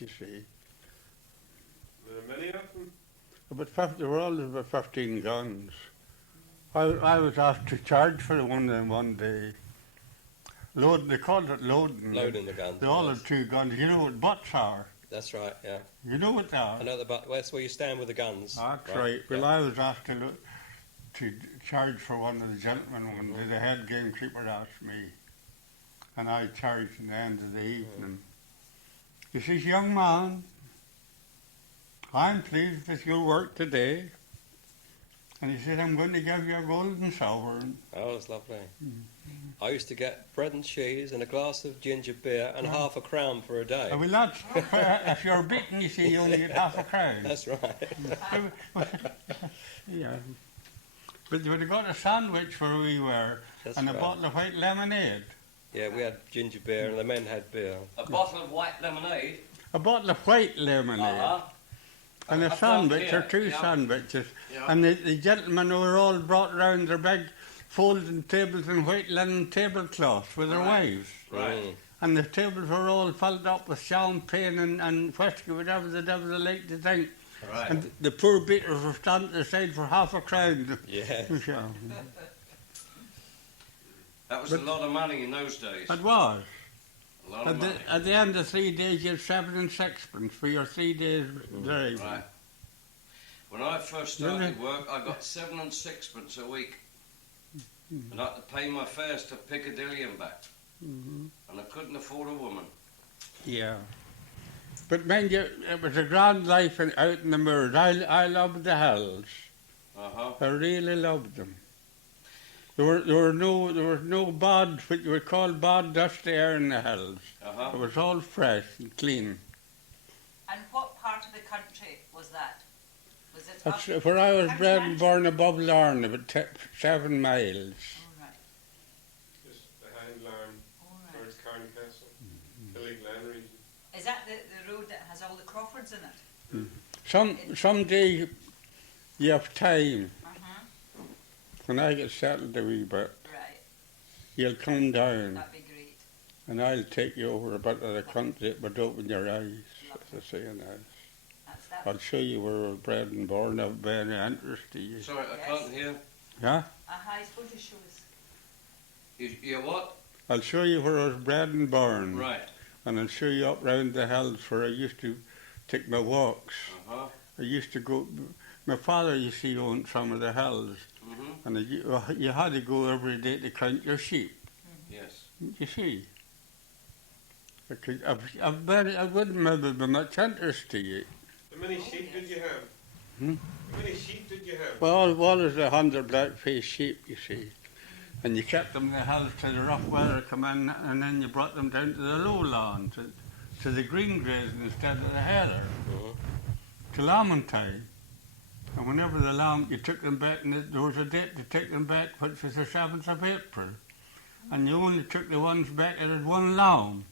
you see. There are many of them? There were all about 15 guns. I was asked to charge for one of them one day. They called it loading. Loading the guns. They all yes. had 2 guns. You know what butts are? That's right, yeah. You know what they are? I know that's where you stand with the guns. That's right. Well, yeah. I was asked to charge for one of the gentlemen one day. The head gamekeeper asked me. And I charged at the end of the evening. He says, young man, I'm pleased with your work today. And he said, I'm going to give you a golden sovereign. Oh, that's lovely. I used to get bread and cheese and a glass of ginger beer and half a crown for a day. Well, that's, if you're beaten, you see, you only get half a crown. That's right. Yeah. But they would have got a sandwich where we were, That's and a right. bottle of white lemonade. Yeah, we had ginger beer and the men had beer. A bottle of white lemonade. A bottle of white lemonade. And a sandwich or 2 sandwiches. Yeah. And the gentlemen were all brought round their big folding tables and white linen tablecloths with their wives. Right. And the tables were all filled up with champagne and whiskey, whatever the devil they liked to drink. Right. And the poor beaters were standing aside for half a crown. Yeah. Yeah. That was a lot of money in those days. It was. A lot of money. At the end of 3 days, you had 7 and 6pence for your 3 days drive. Right. When I first started work, I got 7 and 6pence a week. And I had to pay my fares to Piccadilly and back. And I couldn't afford a woman. Yeah. But mind you, it was a grand life out in the moors. I loved the hills. Uh-huh. I really loved them. There was no bad, what you would call bad dusty air in the hills. Uh-huh. It was all fresh and clean. And what part of the country was that? Was it That's up where I was County bred and Antrim? born above Larne, about 7 miles. Oh, right. Just behind Larne, Oh, right. towards Castle, Killyglen region. Is that the road that has all the Crawfords in it? Someday you have time, Uh-huh. when I get settled a wee bit, Right. you'll come down That'd be great. and I'll take you over a bit of the country that would open your eyes, as the saying is. That's that. I'll show you where we were bred and born, of any interest to you. Sorry, I Yes. can't hear. Yeah? He's going to show us. You what? I'll show you where I was bred and born. Right. And I'll show you up round the hills where I used to take my walks. Uh-huh. I used to go, my father, you see, owned some of the hills. Mm-hmm. And you had to go every day to count your sheep, Yes. you see. Because I wouldn't maybe be much interest to you. How many sheep did you have? Hmm? How many sheep did you have? Well, one is 100 black-faced sheep, you see. And you kept them in the hills till the rough weather come in, and then you brought them down to the lowland, to the green grazing instead of the heather, to lambing time. And whenever the lamb, you took them back, and there was a date to take them back, which was the 7th of April. And you only took the ones back that had 1 lamb.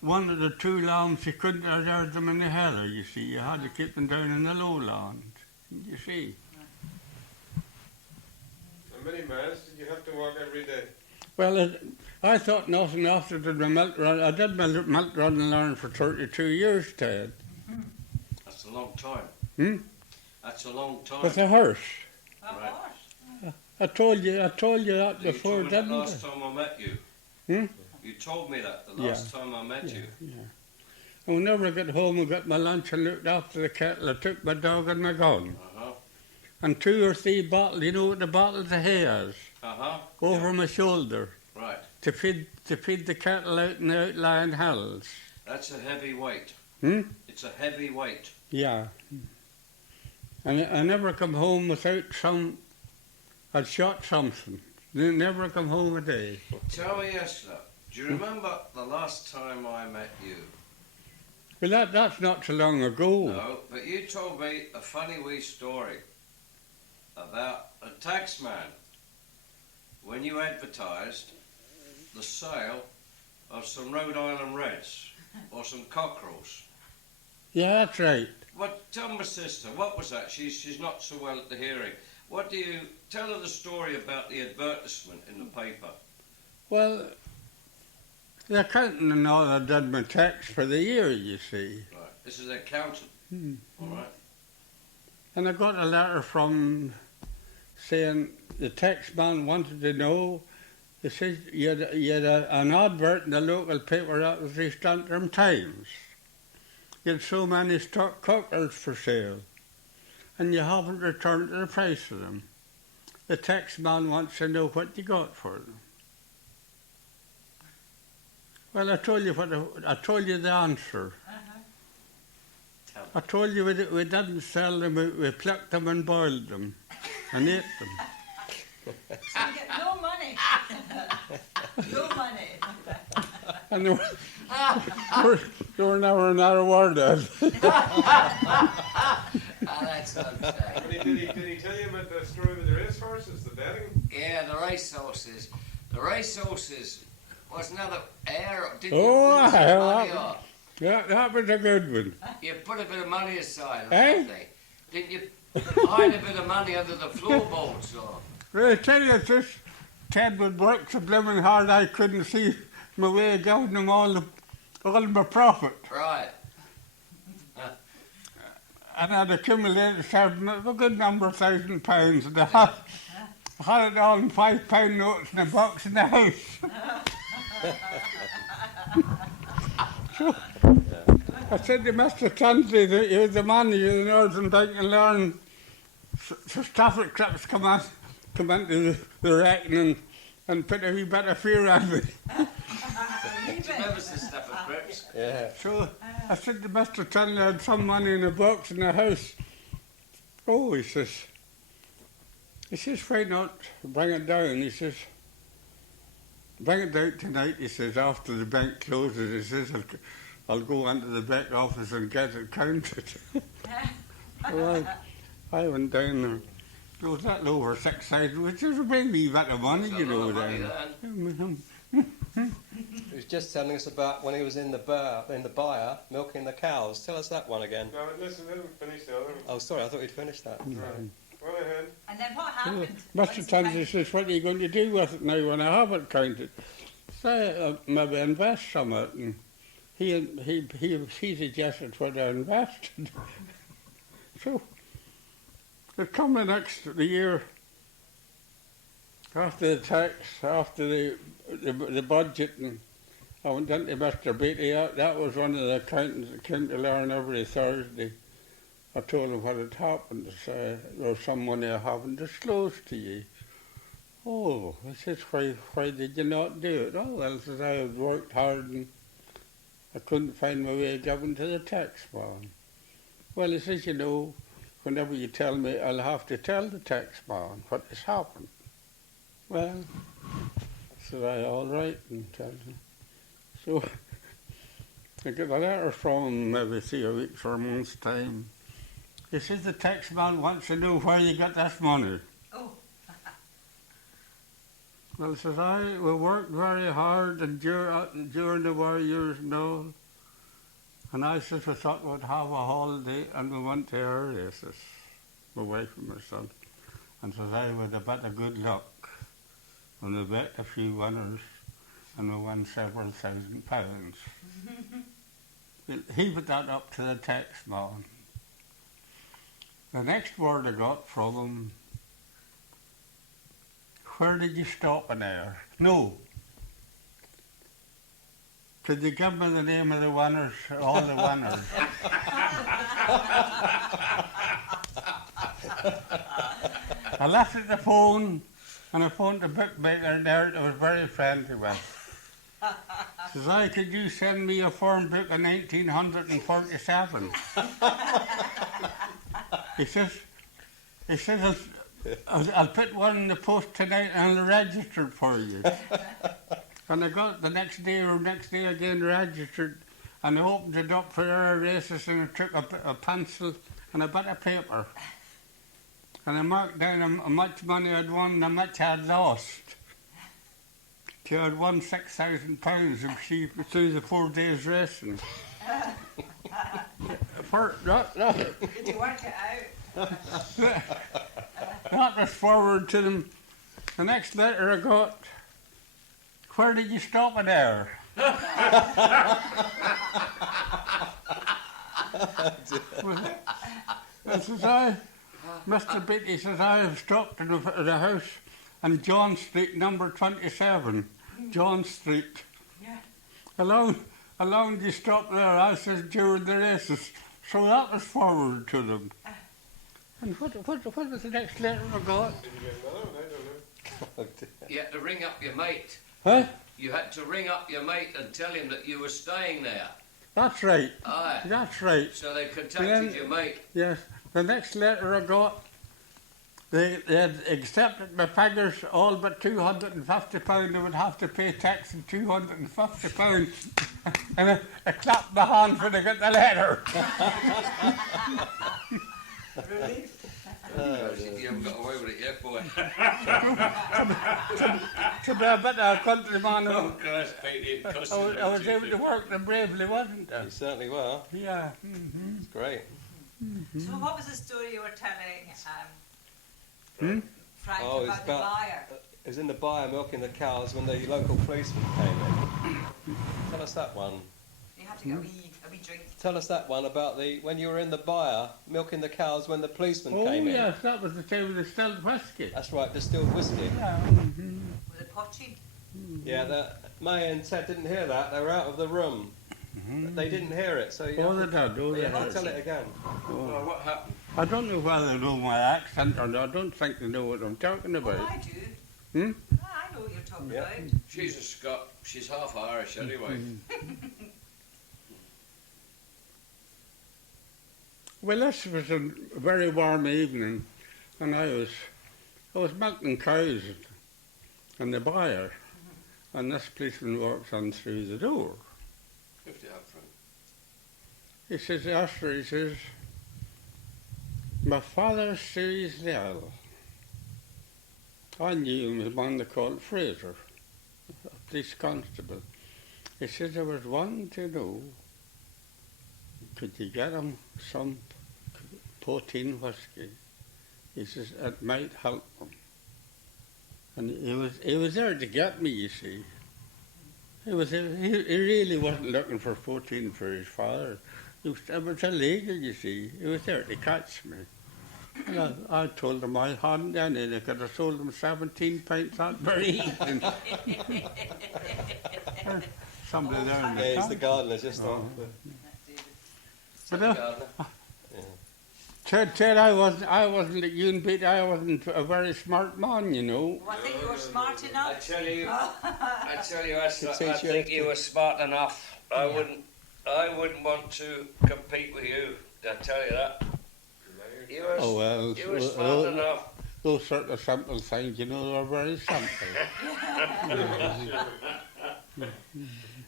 One of the 2 lambs, you couldn't reserve them in the heather, you see. You had to keep them down in the lowland, you see. How many miles did you have to walk every day? Well, I thought nothing after did my milk run. I did my milk run and learn for 32 years, Ted. That's a long time. Hmm? That's a long time. With a horse. Of Right. course. I told you that You before, told me that didn't last I? time I met you. Hmm? You told me that the last time I met you. Yeah. And whenever I got home and got my lunch and looked after the kettle, I took my dog and my gun. Uh-huh. And 2 or 3 bottles, you know what the bottles of hay is? Uh-huh. Over my shoulder. Right. To feed the cattle out in the outlying hills. That's a heavy weight. Hmm? It's a heavy weight. Yeah. And I never come home without I'd shot something. Never come home a day. Tell me, Esler, do you remember the last time I met you? Well, that's not so long ago. No, but you told me a funny wee story about a tax man when you advertised the sale of some Rhode Island Reds or some cockerels. Yeah, that's right. Tell my sister, what was that? She's not so well at the hearing. Tell her the story about the advertisement in the paper. Well, The accountant and all that did my tax for the year, you see. Right. This is an accountant. All right. And I got a letter from saying the tax man wanted to know. He says you had an advert in the local paper, that was the Antrim Times. You had so many stock cockerels for sale, and you haven't returned the price of them. The tax man wants to know what you got for them. Well, I told you the answer. I told you we didn't sell them, we plucked them and boiled them and ate them. So you get no money. No money. And there were never another word out. That's unfair. Did he tell you about the story with the racehorses, the betting? Yeah, the racehorses. The racehorses was another error. Didn't Oh, you put some money that, on? that was a good one. You put a bit of money aside or Eh? something. Didn't you hide a bit of money under the floorboards or? Well, I tell you, this Ted would work so blooming hard I couldn't see my way of giving him all my profit. Right. And I'd accumulated a good number of £1,000, and I had it all in £5 notes in a box in the house. So I said to Mr. Tansey that he was the manager of the Northern Bank in Larne. So Stafford Crips come into the reckoning and put a wee bit of fear on me. Do you remember the stuff at Crips? Yeah. So I said to Mr. Tansey I had some money in a box in the house. Oh, he says, why not bring it down? He says, bring it down tonight, he says, after the bank closes. He says, I'll go into the back office and get it counted. Well, I went down there. It was that over 6,000, which is a big wee bit of money, That's you a lot know. of money Then. He was just telling us about when he was in the byre milking the cows. Tell us that one again. No, listen, let him finish the other one. Oh, sorry, I thought you'd finished that. Right. Go on ahead. And then what happened? Mr. Tansey says, what are you going to do with it now when I have it counted? So maybe invest some of it. And he suggested what I invested. So it come the year after the tax, after the budget, and I went into Mr. Beatty. That was one of the accountants that came to Larne every Thursday. I told him what had happened. I said, there was some money I haven't disclosed to you. Oh, I said, why did you not do it? Oh, well, says I had worked hard and I couldn't find my way of giving to the tax man. Well, he says, you know, whenever you tell me, I'll have to tell the tax man what has happened. Well, said I, all right, and tell him. So I got a letter from him maybe 3 weeks or a month's time. He says the tax man wants to know where you got this money. Oh. Well, says I, we worked very hard and during the war years and all. And I says we thought we'd have a holiday, and we went to our races, my wife and my son. And says I, with a bit of good luck, and we bet a few winners, and we won several £1,000s. He put that up to the tax man. The next word I got from him, where did you stop an hour? No. Could you give me the name of the winners, all the winners? I left at the phone, and I phoned the bookmaker there I was very friendly with. Says I, could you send me a form book of 1947? He says, I'll put one in the post tonight and I'll register it for you. And I got it the next day again registered, and I opened it up for our races, and I took a pencil and a bit of paper. And I marked down how much money I'd won and how much I'd lost. Till I'd won £6,000 through the 4 days racing. Did you work it out? That was forward to them. The next letter I got, where did you stop an hour? This is Mr. Beatty says, I have stopped in the house on John Street, number 27. John Street. Yeah. Along they stopped there, I says, during the races. So that was forwarded to them. And what was the next letter I got? Did you get another one? I don't know. You had to ring up your mate. Huh? You had to ring up your mate and tell him that you were staying there. That's right. Aye. That's right. So they contacted Then- your mate. Yes. The next letter I got, they had accepted my figures, all but £250. They would have to pay tax and £250. And I clapped my hand when I got the letter. Really? You haven't got away with it yet, boy. To be a bit of a countryman, Oh, Christ, Pete, it cost you I was able to work them bravely, wasn't I? You certainly were. Yeah. It's great. So what was the story you were telling, Frank, Oh, it's about the about- buyer? It was in the byre milking the cows when the local policeman came in. Tell us that one. You have to get a wee drink. Tell us that one about when you were in the byre milking the cows when the policeman Oh, came in. yes, that was the time of the distilled whiskey. That's right, distilled whiskey. Yeah. With a potty. Yeah, May and Ted didn't hear that. They were out of the room. They didn't hear it, so you Oh, have they did. Oh, to, they you have to did. tell it again. Well, what happened? I don't know whether they know my accent or not. I don't think they know what I'm talking about. Oh, I do. Hmm? I know what you're talking Yeah. about. She's a Scot. She's half Irish anyway. Well, this was a very warm evening, and I was milking cows in the byre, and this policeman walks on through the door. 50 up front. He says, Esler, he says, my father's seriously ill. I knew him as a man they called Fraser, a police constable. He says, I was wanting to know, could you get him some Poteen whiskey? He says, it might help him. And he was there to get me, you see. He really wasn't looking for Poteen for his father. It was illegal, you see. He was there to catch me. And I told him I hadn't any, and I could have sold him 17 pints that very evening. Somebody there in the Yeah, he's the camp. gardener just Oh. off. But Gardener. Ted, I wasn't at Unbeat. I wasn't a very smart man, you know. Well, I think you were smart I enough. tell you, Esther, Could teach I you think you everything. were smart enough. I wouldn't want to compete with you. I tell you that. You were, Oh well, you were smart enough. those sort of simple things, you know, are very simple.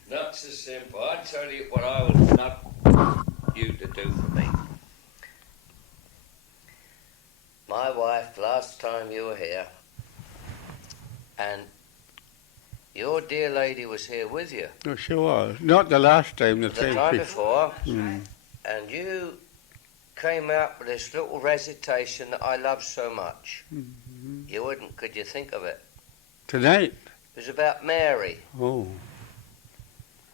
Not so simple. I tell you what I would love you to do for me. My wife, last time you were here, and your dear lady was here with you. No, she was. Not the last time, the The time time before. before, Mm. and you came out with this little recitation that I love so much. You wouldn't, could you think of it? Tonight? It was about Mary. Oh.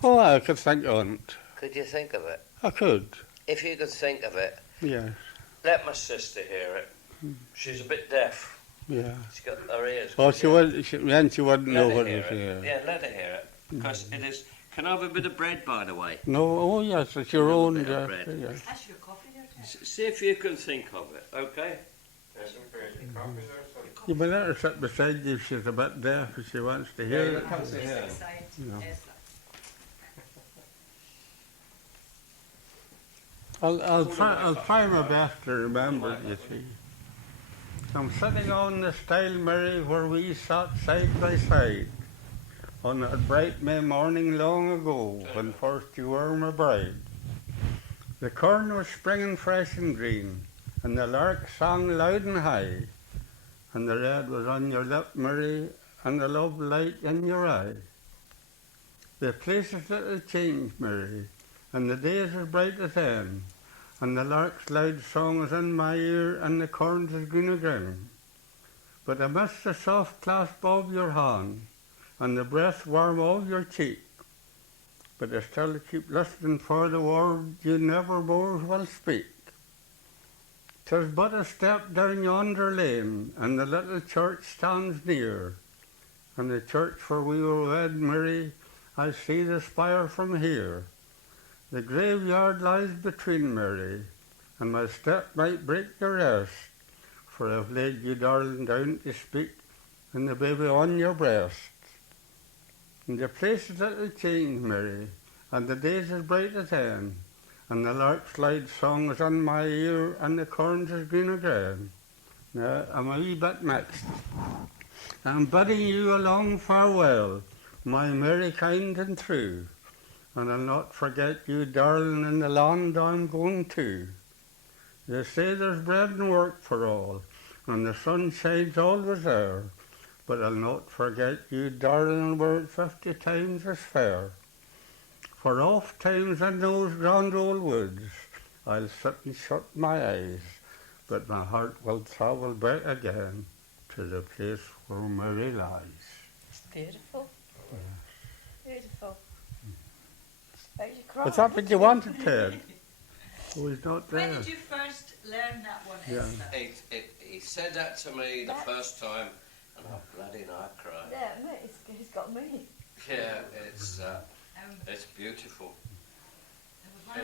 Oh, I could think on it. Could you think of it? I could, If you could think of it, yes. let my sister hear it. She's a bit deaf. Yeah. She's got her ears. Oh, she wouldn't know Let her what hear it was it. here. Yeah, let her hear it. Because it is. Can I have a bit of bread, by the way? No, oh yes, it's your Little own. bit of Yes, bread. yes. That's your coffee there, Ted. See if you can think of it, okay? There's some crazy coffee there, son. You may let her sit beside you if she's a bit deaf if she wants to hear it. Come to This here. side, No. Esler. I'll try my best to remember it, you see. I'm sitting on the stile mirror where we sat side by side on that bright May morning long ago when first you were my bride. The corn was springing fresh and green, and the lark sang loud and high, and the red was on your lip, Mary, and the love light in your eye. The places that have changed, Mary, and the days as bright as then, and the lark's loud song is in my ear, and the corn's as green again. But I miss the soft clasp of your hand, and the breath warm of your cheek, but I still keep listening for the word you never more will speak. 'Tis but a step down yonder lane, and the little church stands near, and the church where we were wed, Mary, I see the spire from here. The graveyard lies between, Mary, and my step might break your rest, for I've laid you, darling, down to speak, and the baby on your breast. And the place is little changed, Mary, and the days is bright as then, and the lark's light song is on my ear, and the corns is green again. Now I'm a wee bit mixed. I'm bidding you a long farewell, my Mary kind and true, and I'll not forget you, darling, in the land I'm going to. They say there's bread and work for all, and the sun shines always there, but I'll not forget you, darling, were it 50 times as fair. For oft times in those grand old woods I'll sit and shut my eyes, but my heart will travel back again to the place where Mary lies. It's beautiful. Beautiful. Are you crying? Is that what you wanted, Ted? Oh, he's not there. When did you first learn that one, Yeah. Esler? He said that to me the first time, and I bloody nigh cried. Yeah, mate, he's got me. Yeah, it's beautiful.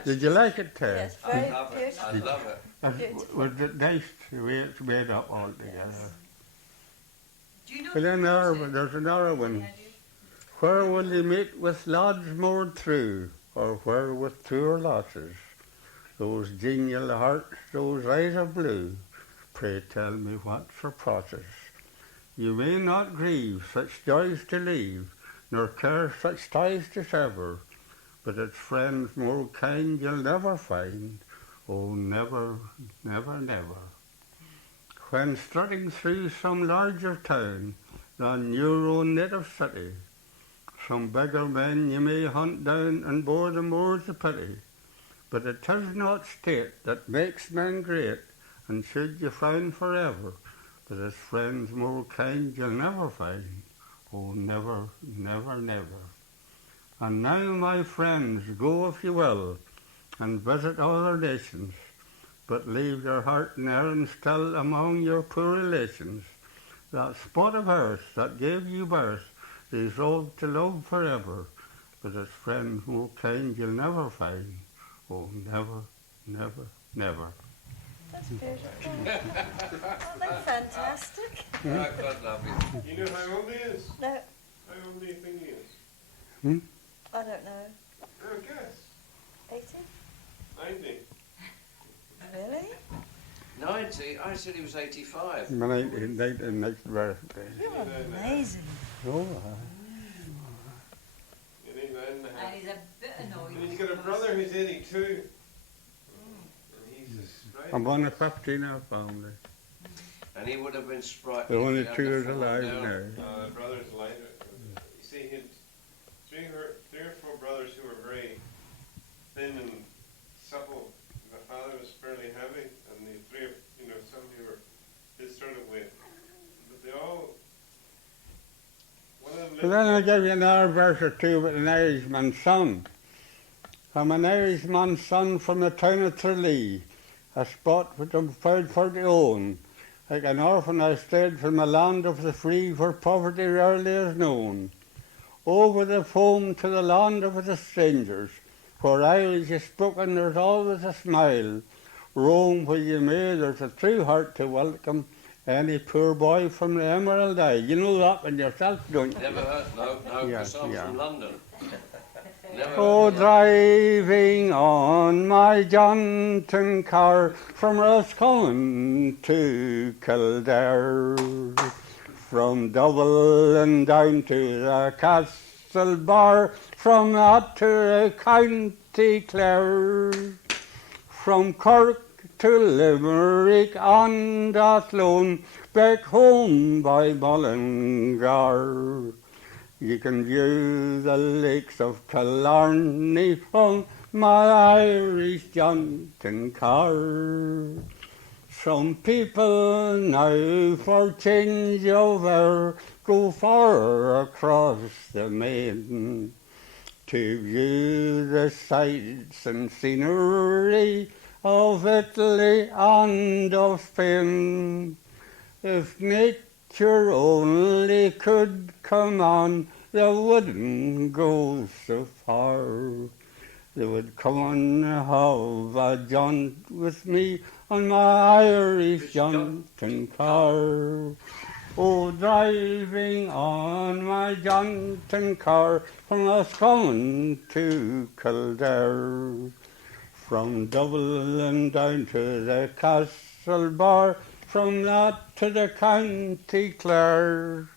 Did you like it, Ted? Yes, I very love it. beautiful. I love it. Beautiful. Was it nice the way it's made up all together? Do you know But then the there's another one. Yeah, I do. Where will you meet with lads moored through, or where with truer lasses? Those genial hearts, those eyes of blue, pray tell me what's your process. You may not grieve such joys to leave, nor care such ties to sever, but it's friends more kind you'll never find, oh never, never, never. When strutting through some larger town than your own native city, some beggar men you may hunt down and bore the moors a pity, but it is not state that makes men great, and should you find forever, but it's friends more kind you'll never find, oh never, never, never. And now, my friends, go if you will, and visit other nations, but leave your heart and errand still among your poor relations. That spot of earth that gave you birth, resolved to love forever, but its friends more kind you'll never find, oh never, never, never. That's beautiful. Aren't they fantastic? Right, God love you. You know how old he is? No, How old do you think he is? I don't know. Oh, guess. 80? 90. Really? 90? I said he was 85. My next birthday. You're amazing. Oh, And he's 9 and a half. And he's a bit annoyed. And he's got a brother who's 82. And he's a sprite. I'm one of 15 in our family. And he would have been sprightly. They're only if he 2 hadn't years fallen alive down. now. The brother's lighter. You see, he had three or four brothers who were very thin and supple. The father was fairly heavy, and the three, some who were his sort of weight. But they all, one of them lived. So then I'll give you another verse or two about an Irishman's son. I'm an Irishman's son from the town of Tralee, a spot which I'm proud for to own. Like an orphan I strayed from the land of the free, where poverty rarely is known. Over the foam to the land of the strangers, where Irish is spoken there's always a smile. Roam where you may, there's a true heart to welcome any poor boy from the Emerald Isle. You know that one yourself, don't you? Never heard, no, Yeah, because I'm yeah. from London. Never Oh, heard of that. driving on my jaunting car from Roscommon to Kildare, from Dublin down to the Castle Bar, from that to County Clare, from Cork to Limerick and Athlone, back home by Mullingar. You can view the lakes of Larne from my Irish Jaunting Car. Some people now for change of air go far across the main, to view the sights and scenery of Italy and of Spain. If nature only could come on, they wouldn't go so far. They would come and have a jaunt with me on my Irish Jaunting Car. Oh, driving on my jaunting car from Roscommon to Kildare, from Dublin down to the Castle Bar, from that to the County Clare,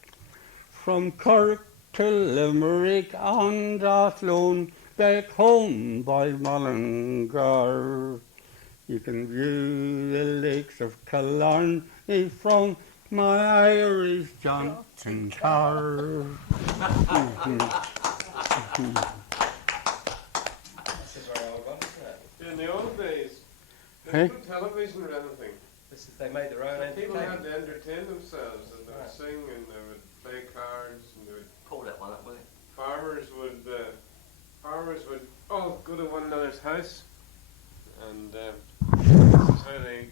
from Cork to Limerick and Athlone, back home by Mullingar. You can view the lakes of Larne from my Irish Jaunting Car. This is very old one, isn't it? In the old days, Hey? there wasn't television or anything. This is, they made their own People had entertainment. to entertain themselves, and they would Right. sing, and they would play cards, and they would, Pull that one up, will you? farmers would all go to one another's house, and this is how they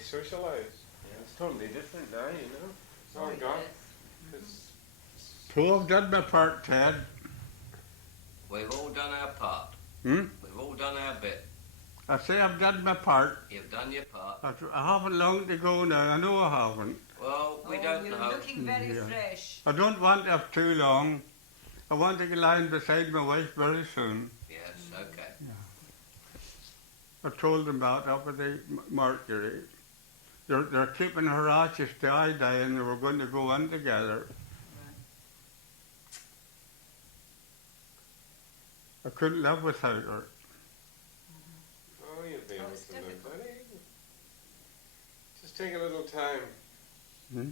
socialised. It's totally different now, you know. It's all gone. It's, So I've done my part, Ted. We've all done our part. Hmm? We've all done our bit. I say I've done my part. You've done your part. I haven't long to go now. I know I haven't. Well, we Oh, don't you're know. looking very Yeah. fresh. I don't want to have too long. I want to get lying beside my wife very soon. Yes, okay. I told them about up at the Mercury. They're keeping her ashes to I die, and they were going to go in together. I couldn't live without her. oh, you'll be Oh, able it's to live, difficult. buddy. Just take a little time. Hmm?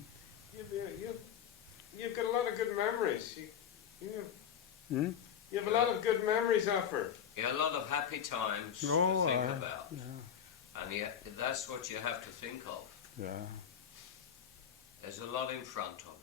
You've got a lot of good memories. Hmm? You have a lot of good memories of her. Yeah, a lot of happy times Oh, to think aye. about. And yet, that's what you have to think of. Yeah. There's a lot in front of